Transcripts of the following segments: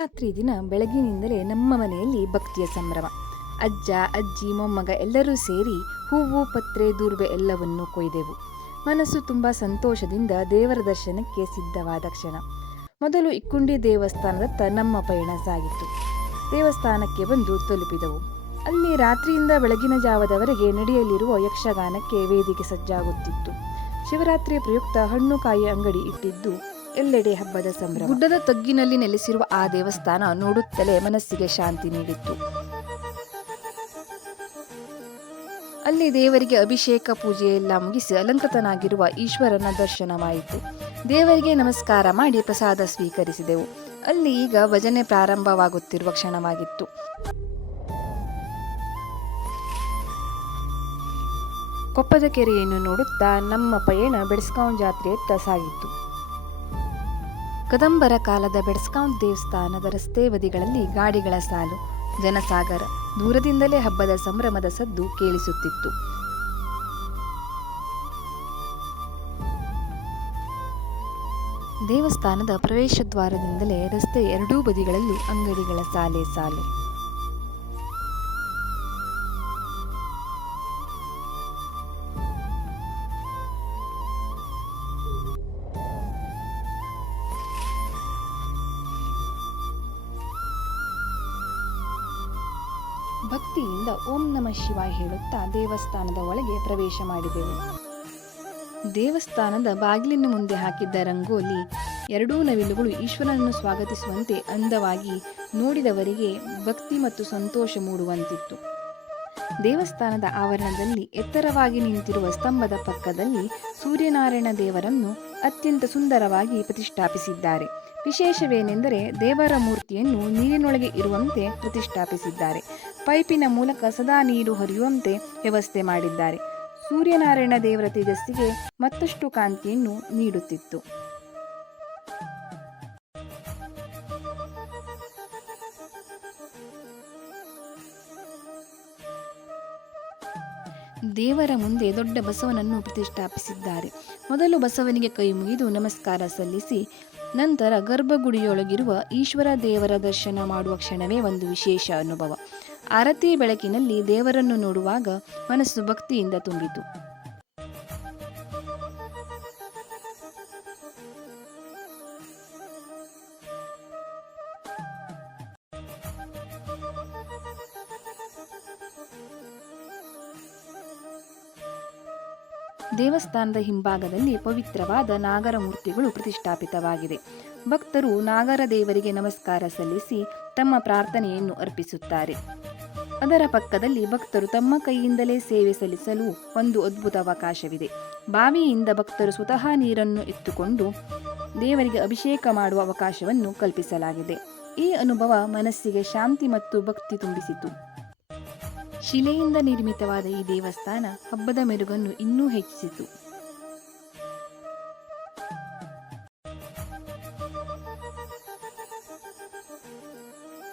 ರಾತ್ರಿ ದಿನ ಬೆಳಗಿನಿಂದಲೇ ನಮ್ಮ ಮನೆಯಲ್ಲಿ ಭಕ್ತಿಯ ಸಂಭ್ರಮ. ಅಜ್ಜ, ಅಜ್ಜಿ, ಮೊಮ್ಮಗ ಎಲ್ಲರೂ ಸೇರಿ ಹೂವು, ಪತ್ರೆ, ದೂರ್ಬೆ ಎಲ್ಲವನ್ನೂ ಕೊಯ್ದೆವು. ಮನಸ್ಸು ತುಂಬ ಸಂತೋಷದಿಂದ ದೇವರ ದರ್ಶನಕ್ಕೆ ಸಿದ್ಧವಾದ ಕ್ಷಣ. ಮೊದಲು ಇಕ್ಕುಂಡಿ ದೇವಸ್ಥಾನದತ್ತ ನಮ್ಮ ಪಯಣ ಸಾಗಿತ್ತು. ದೇವಸ್ಥಾನಕ್ಕೆ ಬಂದು ತಲುಪಿದೆವು. ಅಲ್ಲಿ ರಾತ್ರಿಯಿಂದ ಬೆಳಗಿನ ಜಾವದವರೆಗೆ ನಡೆಯಲಿರುವ ಯಕ್ಷಗಾನಕ್ಕೆ ವೇದಿಕೆ ಸಜ್ಜಾಗುತ್ತಿತ್ತು. ಶಿವರಾತ್ರಿಯ ಪ್ರಯುಕ್ತ ಹಣ್ಣು ಕಾಯಿ ಅಂಗಡಿ ಇಟ್ಟಿದ್ದು ಎಲ್ಲೆಡೆ ಹಬ್ಬದ ಸಂಭ್ರಮ. ಗುಡ್ಡದ ತಗ್ಗಿನಲ್ಲಿ ನೆಲೆಸಿರುವ ಆ ದೇವಸ್ಥಾನ ನೋಡುತ್ತಲೇ ಮನಸ್ಸಿಗೆ ಶಾಂತಿ ನೀಡಿತ್ತು. ಅಲ್ಲಿ ದೇವರಿಗೆ ಅಭಿಷೇಕ ಪೂಜೆಯೆಲ್ಲ ಮುಗಿಸಿ ಅಲಂಕೃತನಾಗಿರುವ ಈಶ್ವರನ ದರ್ಶನವಾಯಿತು. ದೇವರಿಗೆ ನಮಸ್ಕಾರ ಮಾಡಿ ಪ್ರಸಾದ ಸ್ವೀಕರಿಸಿದೆವು. ಅಲ್ಲಿ ಈಗ ಭಜನೆ ಪ್ರಾರಂಭವಾಗುತ್ತಿರುವ ಕ್ಷಣವಾಗಿತ್ತು. ಕೊಪ್ಪದ ಕೆರೆಯನ್ನು ನೋಡುತ್ತಾ ನಮ್ಮ ಪಯಣ ಬೆಡಸ್ಕಾಂ ಜಾತ್ರೆಯತ್ತ ಸಾಗಿತ್ತು. ಕದಂಬರ ಕಾಲದ ಬೆಡಸ್ಕಾಂ ದೇವಸ್ಥಾನದ ರಸ್ತೆ ಬದಿಗಳಲ್ಲಿ ಗಾಡಿಗಳ ಸಾಲು, ಜನಸಾಗರ. ದೂರದಿಂದಲೇ ಹಬ್ಬದ ಸಂಭ್ರಮದ ಸದ್ದು ಕೇಳಿಸುತ್ತಿತ್ತು. ದೇವಸ್ಥಾನದ ಪ್ರವೇಶ ದ್ವಾರದಿಂದಲೇ ರಸ್ತೆ ಎರಡೂ ಬದಿಗಳಲ್ಲೂ ಅಂಗಡಿಗಳ ಸಾಲೆ ಸಾಲು. ಭಕ್ತಿಯಿಂದ ಓಂ ನಮಃ ಶಿವಾಯ ಹೇಳುತ್ತಾ ದೇವಸ್ಥಾನದ ಒಳಗೆ ಪ್ರವೇಶ ಮಾಡಿದೆವು. ದೇವಸ್ಥಾನದ ಬಾಗಿಲಿನ ಮುಂದೆ ಹಾಕಿದ್ದ ರಂಗೋಲಿ ಎರಡೂ ನವಿಲುಗಳು ಈಶ್ವರನನ್ನು ಸ್ವಾಗತಿಸುವಂತೆ ಅಂದವಾಗಿ ನೋಡಿದವರಿಗೆ ಭಕ್ತಿ ಮತ್ತು ಸಂತೋಷ ಮೂಡುವಂತಿತ್ತು. ದೇವಸ್ಥಾನದ ಆವರಣದಲ್ಲಿ ಎತ್ತರವಾಗಿ ನಿಂತಿರುವ ಸ್ತಂಭದ ಪಕ್ಕದಲ್ಲಿ ಸೂರ್ಯನಾರಾಯಣ ದೇವರನ್ನು ಅತ್ಯಂತ ಸುಂದರವಾಗಿ ಪ್ರತಿಷ್ಠಾಪಿಸಿದ್ದಾರೆ. ವಿಶೇಷವೇನೆಂದರೆ ದೇವರ ಮೂರ್ತಿಯನ್ನು ನೀರಿನೊಳಗೆ ಇರುವಂತೆ ಪ್ರತಿಷ್ಠಾಪಿಸಿದ್ದಾರೆ. ಪೈಪಿನ ಮೂಲಕ ಸದಾ ನೀರು ಹರಿಯುವಂತೆ ವ್ಯವಸ್ಥೆ ಮಾಡಿದ್ದಾರೆ. ಸೂರ್ಯನಾರಾಯಣ ದೇವರ ತೇಜಸ್ಸಿಗೆ ಮತ್ತಷ್ಟು ಕಾಂತಿಯನ್ನು ನೀಡುತ್ತಿತ್ತು. ದೇವರ ಮುಂದೆ ದೊಡ್ಡ ಬಸವನನ್ನು ಪ್ರತಿಷ್ಠಾಪಿಸಿದ್ದಾರೆ. ಮೊದಲು ಬಸವನಿಗೆ ಕೈ ಮುಗಿದು ನಮಸ್ಕಾರ ಸಲ್ಲಿಸಿ ನಂತರ ಗರ್ಭಗುಡಿಯೊಳಗಿರುವ ಈಶ್ವರ ದೇವರ ದರ್ಶನ ಮಾಡುವ ಕ್ಷಣವೇ ಒಂದು ವಿಶೇಷ ಅನುಭವ. ಆರತಿ ಬೆಳಕಿನಲ್ಲಿ ದೇವರನ್ನು ನೋಡುವಾಗ ಮನಸ್ಸು ಭಕ್ತಿಯಿಂದ ತುಂಬಿತು. ದೇವಸ್ಥಾನದ ಹಿಂಭಾಗದಲ್ಲಿ ಪವಿತ್ರವಾದ ನಾಗರ ಮೂರ್ತಿಗಳು ಪ್ರತಿಷ್ಠಾಪಿತವಾಗಿದೆ. ಭಕ್ತರು ನಾಗರ ದೇವರಿಗೆ ನಮಸ್ಕಾರ ಸಲ್ಲಿಸಿ ತಮ್ಮ ಪ್ರಾರ್ಥನೆಯನ್ನು ಅರ್ಪಿಸುತ್ತಾರೆ. ಅದರ ಪಕ್ಕದಲ್ಲಿ ಭಕ್ತರು ತಮ್ಮ ಕೈಯಿಂದಲೇ ಸೇವೆ ಸಲ್ಲಿಸಲು ಒಂದು ಅದ್ಭುತ ಅವಕಾಶವಿದೆ. ಬಾವಿಯಿಂದ ಭಕ್ತರು ಸ್ವತಃ ನೀರನ್ನು ಎತ್ತುಕೊಂಡು ದೇವರಿಗೆ ಅಭಿಷೇಕ ಮಾಡುವ ಅವಕಾಶವನ್ನು ಕಲ್ಪಿಸಲಾಗಿದೆ. ಈ ಅನುಭವ ಮನಸ್ಸಿಗೆ ಶಾಂತಿ ಮತ್ತು ಭಕ್ತಿ ತುಂಬಿಸಿತು. ಶಿಲೆಯಿಂದ ನಿರ್ಮಿತವಾದ ಈ ದೇವಸ್ಥಾನ ಹಬ್ಬದ ಮೆರುಗನ್ನು ಇನ್ನೂ ಹೆಚ್ಚಿಸಿತು.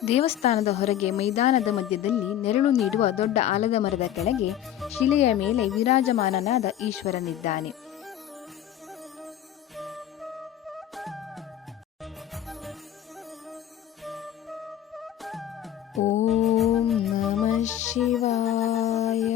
ದೇವಸ್ಥಾನದ ಹೊರಗೆ ಮೈದಾನದ ಮಧ್ಯದಲ್ಲಿ ನೆರಳು ನೀಡುವ ದೊಡ್ಡ ಆಲದ ಮರದ ಕೆಳಗೆ ಶಿಲೆಯ ಮೇಲೆ ವಿರಾಜಮಾನನಾದ ಈಶ್ವರನಿದ್ದಾನೆ. ಓಂ ನಮಃ ಶಿವಾಯ.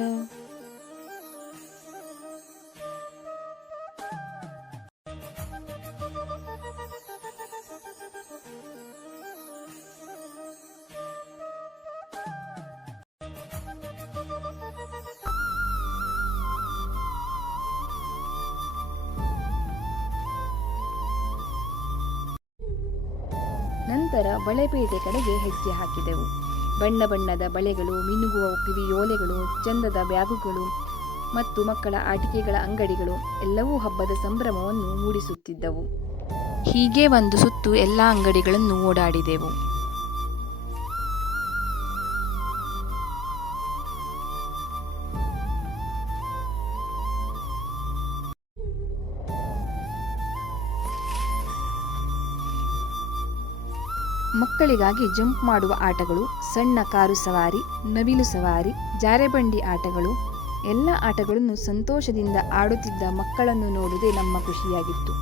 ನಂತರ ಬಳೆಪೇಟೆ ಕಡೆಗೆ ಹೆಜ್ಜೆ ಹಾಕಿದೆವು. ಬಣ್ಣ ಬಣ್ಣದ ಬಳೆಗಳು, ಮಿನುಗುವ ಕಿವಿಯೋಲೆಗಳು, ಚಂದದ ಬ್ಯಾಗುಗಳು ಮತ್ತು ಮಕ್ಕಳ ಆಟಿಕೆಗಳ ಅಂಗಡಿಗಳು ಎಲ್ಲವೂ ಹಬ್ಬದ ಸಂಭ್ರಮವನ್ನು ಮೂಡಿಸುತ್ತಿದ್ದವು. ಹೀಗೆ ಒಂದು ಸುತ್ತು ಎಲ್ಲ ಅಂಗಡಿಗಳನ್ನು ಓಡಾಡಿದೆವು. ಮಕ್ಕಳಿಗಾಗಿ ಜಂಪ್ ಮಾಡುವ ಆಟಗಳು, ಸಣ್ಣ ಕಾರು ಸವಾರಿ, ನವಿಲು ಸವಾರಿ, ಜಾರೆಬಂಡಿ ಆಟಗಳು, ಎಲ್ಲ ಆಟಗಳನ್ನು ಸಂತೋಷದಿಂದ ಆಡುತ್ತಿದ್ದ ಮಕ್ಕಳನ್ನು ನೋಡುವುದೇ ನಮ್ಮ ಖುಷಿಯಾಗಿತ್ತು.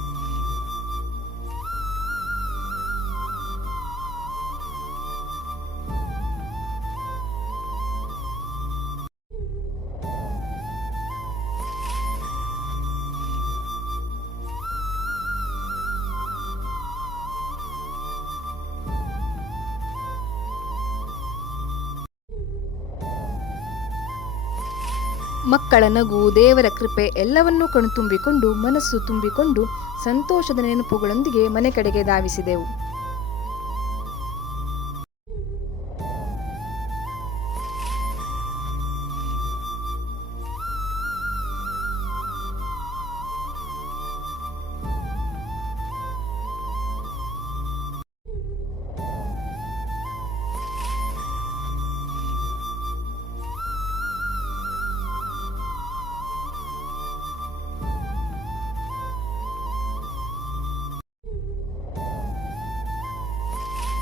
ಮಕ್ಕಳ ನಗು, ದೇವರ ಕೃಪೆ ಎಲ್ಲವನ್ನೂ ಕಣ್ತುಂಬಿಕೊಂಡು ಮನಸ್ಸು ತುಂಬಿಕೊಂಡು ಸಂತೋಷದ ನೆನಪುಗಳೊಂದಿಗೆ ಮನೆ ಕಡೆಗೆ ಧಾವಿಸಿದೆವು.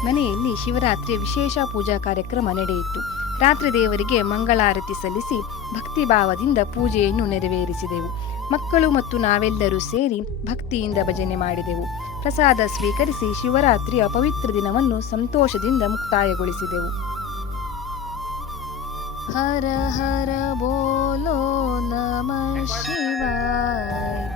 ಮನೆಯಲ್ಲಿ ಶಿವರಾತ್ರಿಯ ವಿಶೇಷ ಪೂಜಾ ಕಾರ್ಯಕ್ರಮ ನಡೆಯಿತು. ರಾತ್ರಿ ದೇವರಿಗೆ ಮಂಗಳಾರತಿ ಸಲ್ಲಿಸಿ ಭಕ್ತಿಭಾವದಿಂದ ಪೂಜೆಯನ್ನು ನೆರವೇರಿಸಿದೆವು. ಮಕ್ಕಳು ಮತ್ತು ನಾವೆಲ್ಲರೂ ಸೇರಿ ಭಕ್ತಿಯಿಂದ ಭಜನೆ ಮಾಡಿದೆವು. ಪ್ರಸಾದ ಸ್ವೀಕರಿಸಿ ಶಿವರಾತ್ರಿಯ ಪವಿತ್ರ ದಿನವನ್ನು ಸಂತೋಷದಿಂದ ಮುಕ್ತಾಯಗೊಳಿಸಿದೆವು. ಹರ ಹರ ಬೋಲೋ ನಮಃ ಶಿವಾಯ.